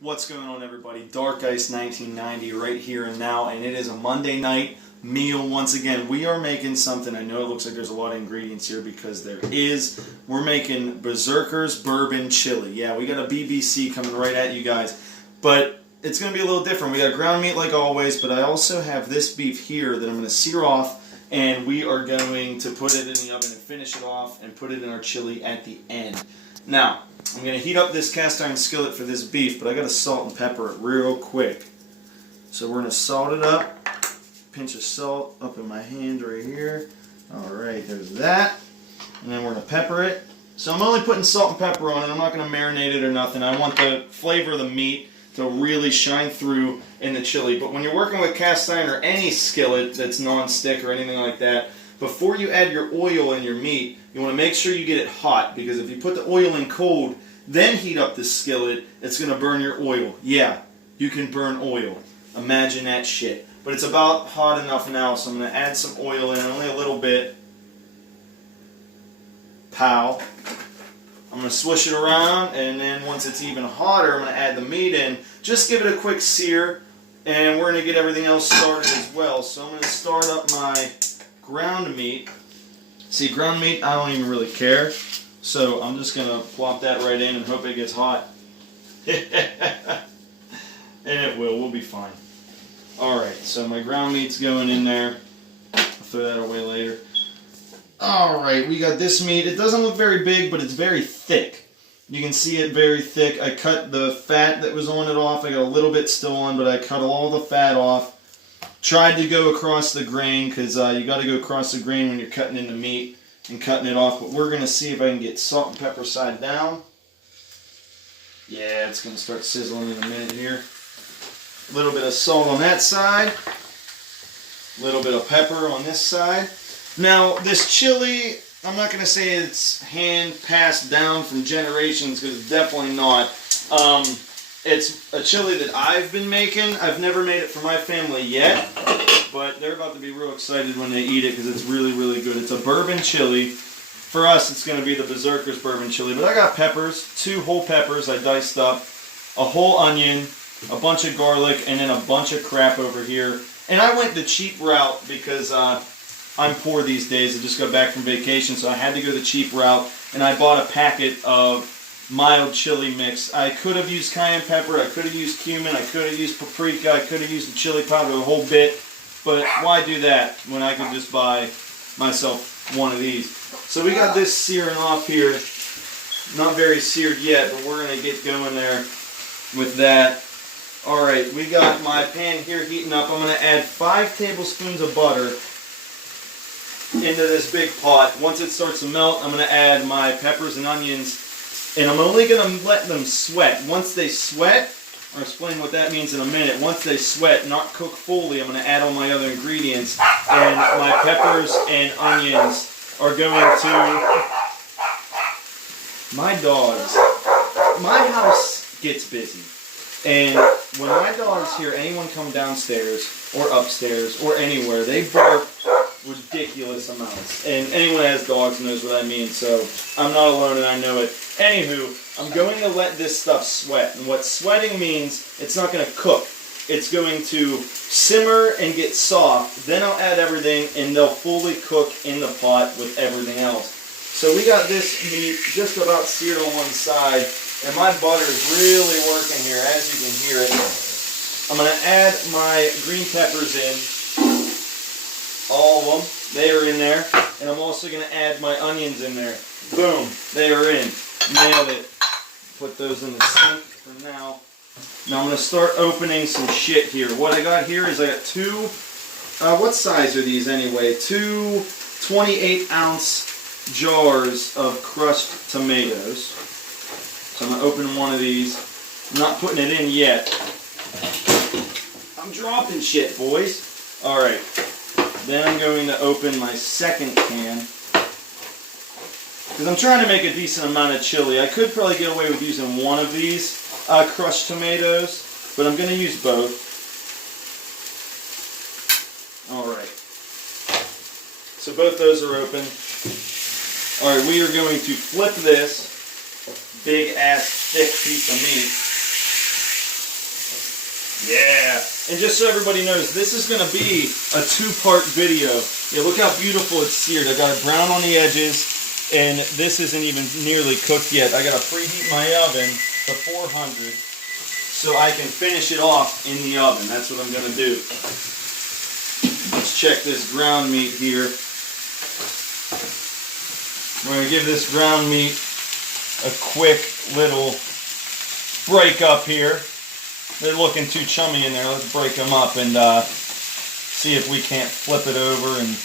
What's going on, everybody? Dark Ice 1990 right here and now, and it is a Monday night meal once again. We are making something. I know it looks like there's a lot of ingredients here because there is. We're making berserkers bourbon chili. Yeah, we got a BBC coming right at you guys, but it's going to be a little different. We got ground meat like always, but I also have this beef here that I'm going to sear off, and we are going to put it in the oven and finish it off and put it in our chili at the end. Now, I'm going to heat up this cast iron skillet for this beef, but I got to salt and pepper it real quick. So we're going to salt it up. Pinch of salt up in my hand right here. Alright, there's that. And then we're going to pepper it. So I'm only putting salt and pepper on it. I'm not going to marinate it or nothing. I want the flavor of the meat to really shine through in the chili. But when you're working with cast iron or any skillet that's non-stick or anything like that, before you add your oil in your meat, you want to make sure you get it hot, because if you put the oil in cold, then heat up this skillet, it's going to burn your oil. Yeah, you can burn oil. Imagine that shit. But it's about hot enough now, so I'm going to add some oil in, only a little bit. Pow. I'm going to swish it around, and then once it's even hotter, I'm going to add the meat in. Just give it a quick sear, and we're going to get everything else started as well. So I'm going to start up my ground meat. See, ground meat, I don't even really care. So I'm just going to plop that right in and hope it gets hot. And it will. We'll be fine. Alright, so my ground meat's going in there. I'll throw that away later. Alright, we got this meat. It doesn't look very big, but it's very thick. You can see it very thick. I cut the fat that was on it off. I got a little bit still on, but I cut all the fat off. Tried to go across the grain, because you got to go across the grain when you're cutting into meat and cutting it off. But we're going to see if I can get salt and pepper side down. Yeah, it's going to start sizzling in a minute here. A little bit of salt on that side. A little bit of pepper on this side. Now, this chili, I'm not going to say it's hand passed down from generations, because it's definitely not. It's a chili that I've been making. I've never made it for my family yet, but they're about to be real excited when they eat it, because it's really, really good. It's a bourbon chili. For us, it's going to be the Berserkers bourbon chili, but I got peppers, 2 whole peppers I diced up, a whole onion, a bunch of garlic, and then a bunch of crap over here. And I went the cheap route because I'm poor these days. I just got back from vacation, so I had to go the cheap route, and I bought a packet of mild chili mix. I could have used cayenne pepper, I could have used cumin, I could have used paprika, I could have used the chili powder, the whole bit, but why do that when I could just buy myself one of these? So we got this searing off here. Not very seared yet, but we're going to get going there with that. Alright, we got my pan here heating up. I'm going to add 5 tablespoons of butter into this big pot. Once it starts to melt, I'm going to add my peppers and onions. And I'm only going to let them sweat. Once they sweat, I'll explain what that means in a minute. Once they sweat, not cook fully, I'm going to add all my other ingredients. And my peppers and onions are going to... My dogs. My house gets busy. And when my dogs hear anyone come downstairs or upstairs or anywhere, they bark ridiculous amounts. And anyone that has dogs knows what I mean, so I'm not alone and I know it. Anywho, I'm going to let this stuff sweat. And what sweating means, it's not going to cook. It's going to simmer and get soft. Then I'll add everything and they'll fully cook in the pot with everything else. So we got this meat just about seared on one side. And my butter is really working here, as you can hear it. I'm going to add my green peppers in. All of them. They are in there. And I'm also going to add my onions in there. Boom. They are in. Nailed it. Put those in the sink for now. Now I'm going to start opening some shit here. What I got here is I got 2, what size are these anyway? 2 28-ounce jars of crushed tomatoes. So I'm going to open one of these. I'm not putting it in yet. I'm dropping shit, boys. Alright. Then I'm going to open my second can. Because I'm trying to make a decent amount of chili. I could probably get away with using one of these crushed tomatoes, but I'm going to use both. Alright. So both those are open. Alright, we are going to flip this big ass thick piece of meat Yeah, and just so everybody knows, this is going to be a two-part video. Yeah, look how beautiful it's seared. I got it brown on the edges, and this isn't even nearly cooked yet. I got to preheat my oven to 400 so I can finish it off in the oven. That's what I'm going to do. Let's check this ground meat here. We're going to give this ground meat a quick little break up here. They're looking too chummy in there. Let's break them up and see if we can't flip it over and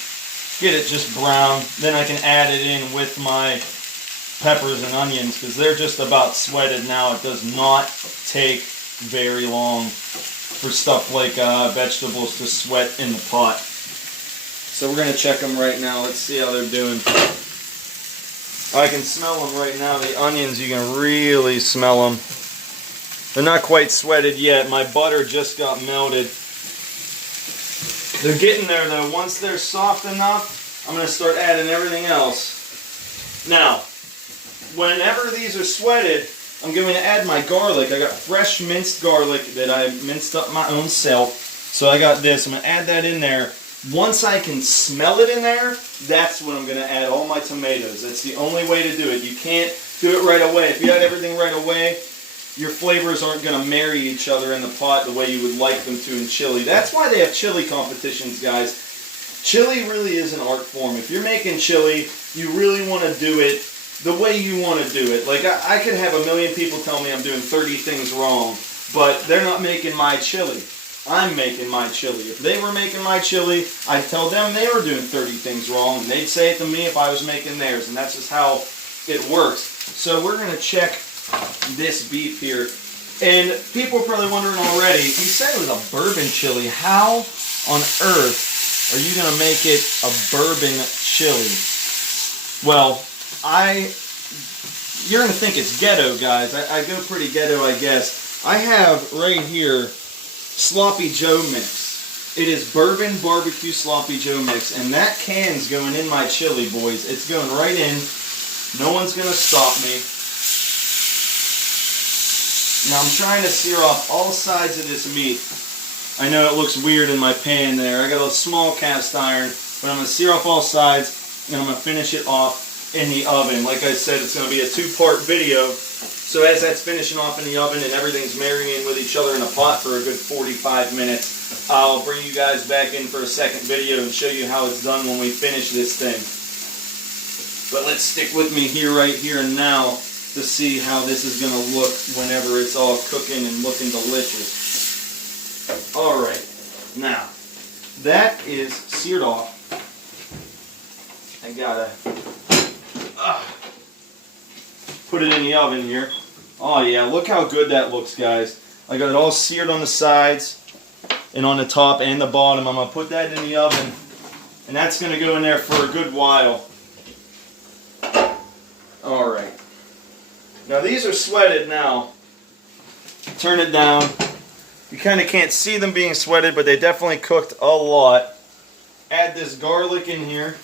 get it just brown. Then I can add it in with my peppers and onions because they're just about sweated now. It does not take very long for stuff like vegetables to sweat in the pot. So we're going to check them right now. Let's see how they're doing. I can smell them right now. The onions, you can really smell them. They're not quite sweated yet. My butter just got melted. They're getting there though. Once they're soft enough, I'm going to start adding everything else. Now, whenever these are sweated, I'm going to add my garlic. I got fresh minced garlic that I minced up my own self. So I got this. I'm going to add that in there. Once I can smell it in there, that's when I'm going to add all my tomatoes. That's the only way to do it. You can't do it right away. If you add everything right away, your flavors aren't going to marry each other in the pot the way you would like them to in chili. That's why they have chili competitions, guys. Chili really is an art form. If you're making chili, you really want to do it the way you want to do it. Like, I could have a million people tell me I'm doing 30 things wrong, but they're not making my chili. I'm making my chili. If they were making my chili, I'd tell them they were doing 30 things wrong, and they'd say it to me if I was making theirs, and that's just how it works. So we're going to check this beef here. And people are probably wondering already, you said it was a bourbon chili. How on earth are you going to make it a bourbon chili? Well, you're going to think it's ghetto, guys. I go pretty ghetto, I guess. I have right here Sloppy Joe mix. It is bourbon barbecue Sloppy Joe mix, and that can's going in my chili, boys. It's going right in. No one's going to stop me. Now I'm trying to sear off all sides of this meat. I know it looks weird in my pan there. I got a small cast iron, but I'm going to sear off all sides, and I'm going to finish it off in the oven. Like I said, it's going to be a two-part video. So as that's finishing off in the oven and everything's marrying with each other in a pot for a good 45 minutes, I'll bring you guys back in for a second video and show you how it's done when we finish this thing. But let's stick with me right here and now to see how this is going to look whenever it's all cooking and looking delicious. Alright, now that is seared off. I gotta put it in the oven here. Oh yeah, look how good that looks, guys. I got it all seared on the sides and on the top and the bottom. I'm going to put that in the oven, and that's going to go in there for a good while. Alright. Now these are sweated now. Turn it down. You kind of can't see them being sweated, but they definitely cooked a lot. Add this garlic in here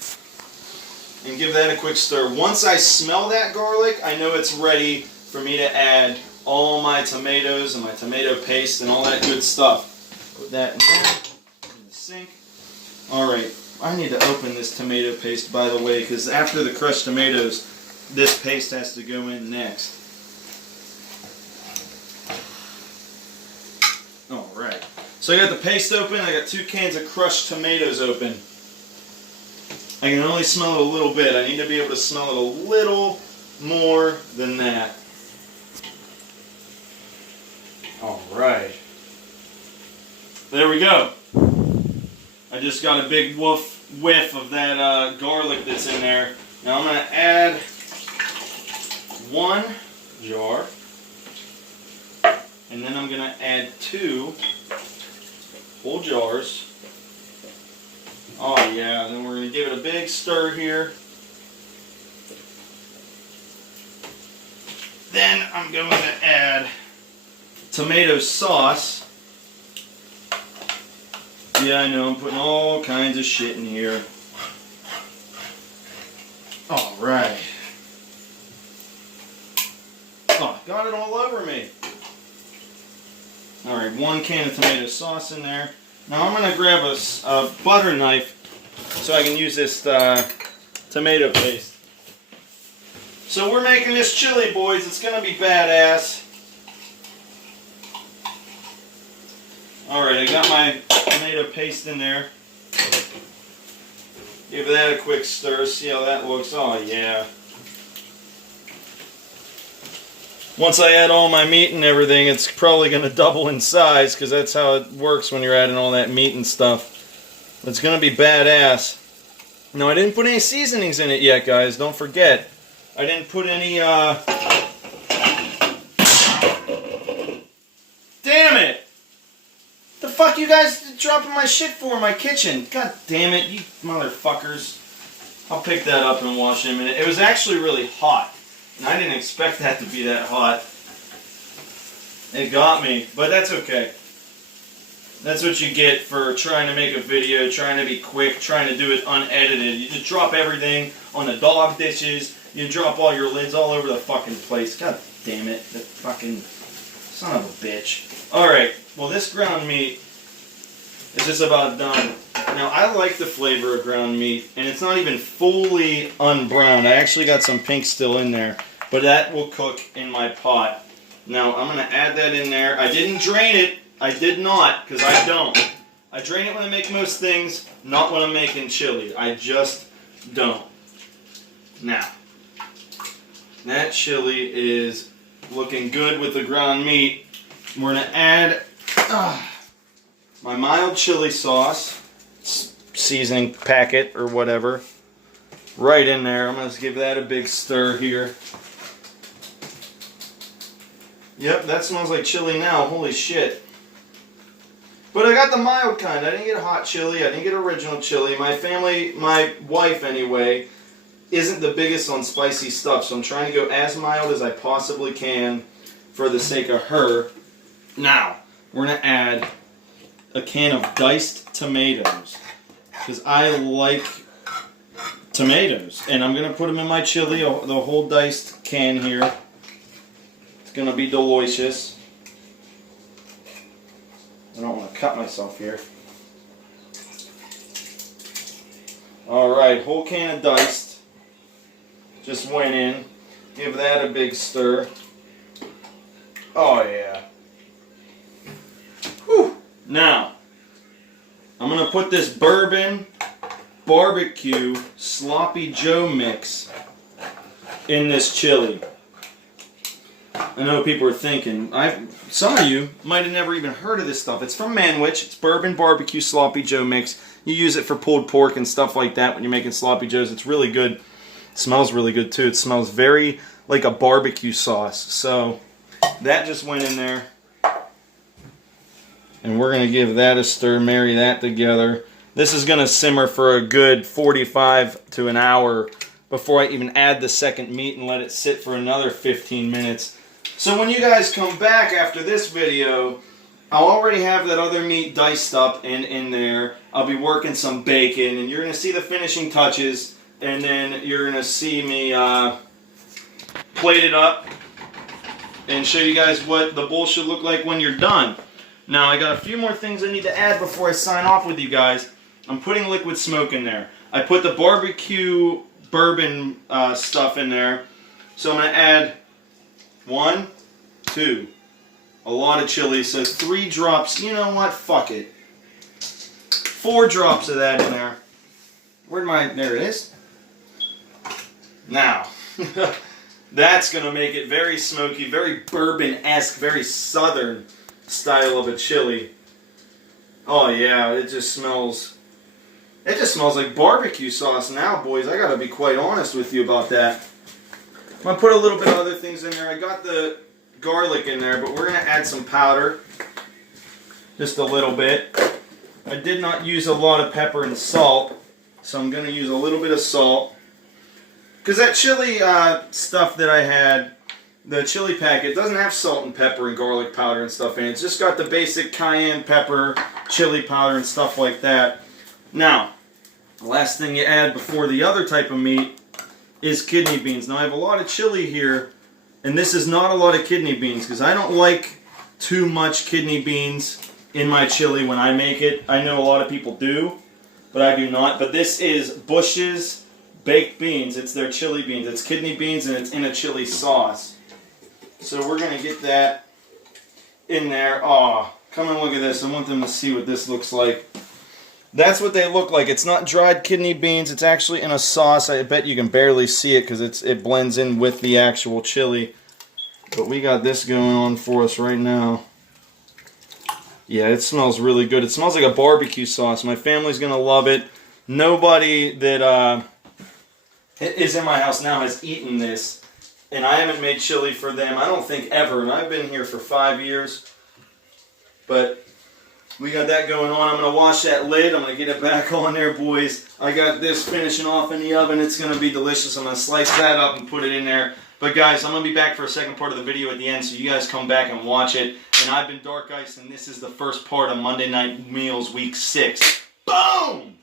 and give that a quick stir. Once I smell that garlic, I know it's ready for me to add all my tomatoes and my tomato paste and all that good stuff. Put that in there, in the sink. Alright, I need to open this tomato paste, by the way, because after the crushed tomatoes, this paste has to go in next. Alright, so I got the paste open, I got 2 cans of crushed tomatoes open. I can only smell it a little bit. I need to be able to smell it a little more than that. Alright. There we go. I just got a big whiff of that garlic that's in there. Now I'm going to add 1 jar. And then I'm going to add 2 whole jars. Oh yeah, then we're going to give it a big stir here. Then I'm going to add tomato sauce. Yeah, I know, I'm putting all kinds of shit in here. Alright. Oh, got it all over me. Alright, 1 can of tomato sauce in there. Now I'm going to grab a butter knife so I can use this tomato paste. So we're making this chili, boys. It's going to be badass. Alright, I got my tomato paste in there. Give that a quick stir, see how that looks. Oh yeah. Once I add all my meat and everything, it's probably going to double in size because that's how it works when you're adding all that meat and stuff. It's going to be badass. No, I didn't put any seasonings in it yet, guys. Don't forget. I didn't put any, Damn it! The fuck you guys dropping my shit for in my kitchen? God damn it, you motherfuckers. I'll pick that up and wash it in a minute. It was actually really hot. And I didn't expect that to be that hot. It got me, but that's okay. That's what you get for trying to make a video, trying to be quick, trying to do it unedited. You just drop everything on the dog dishes. You drop all your lids all over the fucking place. God damn it. The fucking son of a bitch. Alright, well this ground meat is just about done. Now I like the flavor of ground meat, and it's not even fully unbrowned. I actually got some pink still in there, but that will cook in my pot. Now I'm going to add that in there. I didn't drain it. I did not, because I don't. I drain it when I make most things, not when I'm making chili. I just don't. Now, that chili is looking good with the ground meat. We're going to add my mild chili sauce, seasoning packet or whatever, right in there. I'm going to give that a big stir here. Yep, that smells like chili now. Holy shit. But I got the mild kind. I didn't get hot chili. I didn't get original chili. My family, my wife anyway, isn't the biggest on spicy stuff. So I'm trying to go as mild as I possibly can for the sake of her. Now, we're going to add a can of diced tomatoes. Because I like tomatoes. And I'm going to put them in my chili, the whole diced can here. It's going to be delicious. I don't want to cut myself here. Alright, whole can of diced. Just went in. Give that a big stir. Oh yeah. Whew. Now, I'm going to put this bourbon barbecue sloppy Joe mix in this chili. I know people are thinking, some of you might have never even heard of this stuff. It's from Manwich. It's bourbon barbecue sloppy Joe mix. You use it for pulled pork and stuff like that when you're making sloppy joes. It's really good. It smells really good too. It smells very like a barbecue sauce. So that just went in there. And we're going to give that a stir, marry that together. This is going to simmer for a good 45 to an hour before I even add the second meat and let it sit for another 15 minutes. So when you guys come back after this video, I'll already have that other meat diced up and in there. I'll be working some bacon, and you're going to see the finishing touches, and then you're going to see me plate it up and show you guys what the bowl should look like when you're done. Now, I got a few more things I need to add before I sign off with you guys. I'm putting liquid smoke in there. I put the barbecue bourbon stuff in there. So I'm going to add 1, 2, a lot of chili, so 3 drops. You know what? Fuck it. 4 drops of that in there. Where'd my, there it is. Now, that's going to make it very smoky, very bourbon-esque, very southern style of a chili. Oh yeah, it just smells like barbecue sauce now, boys. I gotta be quite honest with you about that. I'm gonna put a little bit of other things in there. I got the garlic in there, but we're gonna add some powder. Just a little bit. I did not use a lot of pepper and salt, so I'm gonna use a little bit of salt. Because that chili stuff that I had, the chili packet, doesn't have salt and pepper and garlic powder and stuff in it. It's just got the basic cayenne pepper, chili powder and stuff like that. Now, the last thing you add before the other type of meat is kidney beans. Now I have a lot of chili here, and this is not a lot of kidney beans because I don't like too much kidney beans in my chili when I make it. I know a lot of people do, but I do not. But this is Bush's baked beans. It's their chili beans. It's kidney beans and it's in a chili sauce. So we're going to get that in there. Oh, come and look at this. I want them to see what this looks like. That's what they look like. It's not dried kidney beans. It's actually in a sauce. I bet you can barely see it because it blends in with the actual chili. But we got this going on for us right now. Yeah, it smells really good. It smells like a barbecue sauce. My family's going to love it. Nobody that is in my house now has eaten this. And I haven't made chili for them, I don't think, ever. And I've been here for 5 years. But we got that going on. I'm going to wash that lid. I'm going to get it back on there, boys. I got this finishing off in the oven. It's going to be delicious. I'm going to slice that up and put it in there. But guys, I'm going to be back for a second part of the video at the end, so you guys come back and watch it. And I've been Dark Ice, and this is the first part of Monday Night Meals Week 6. Boom!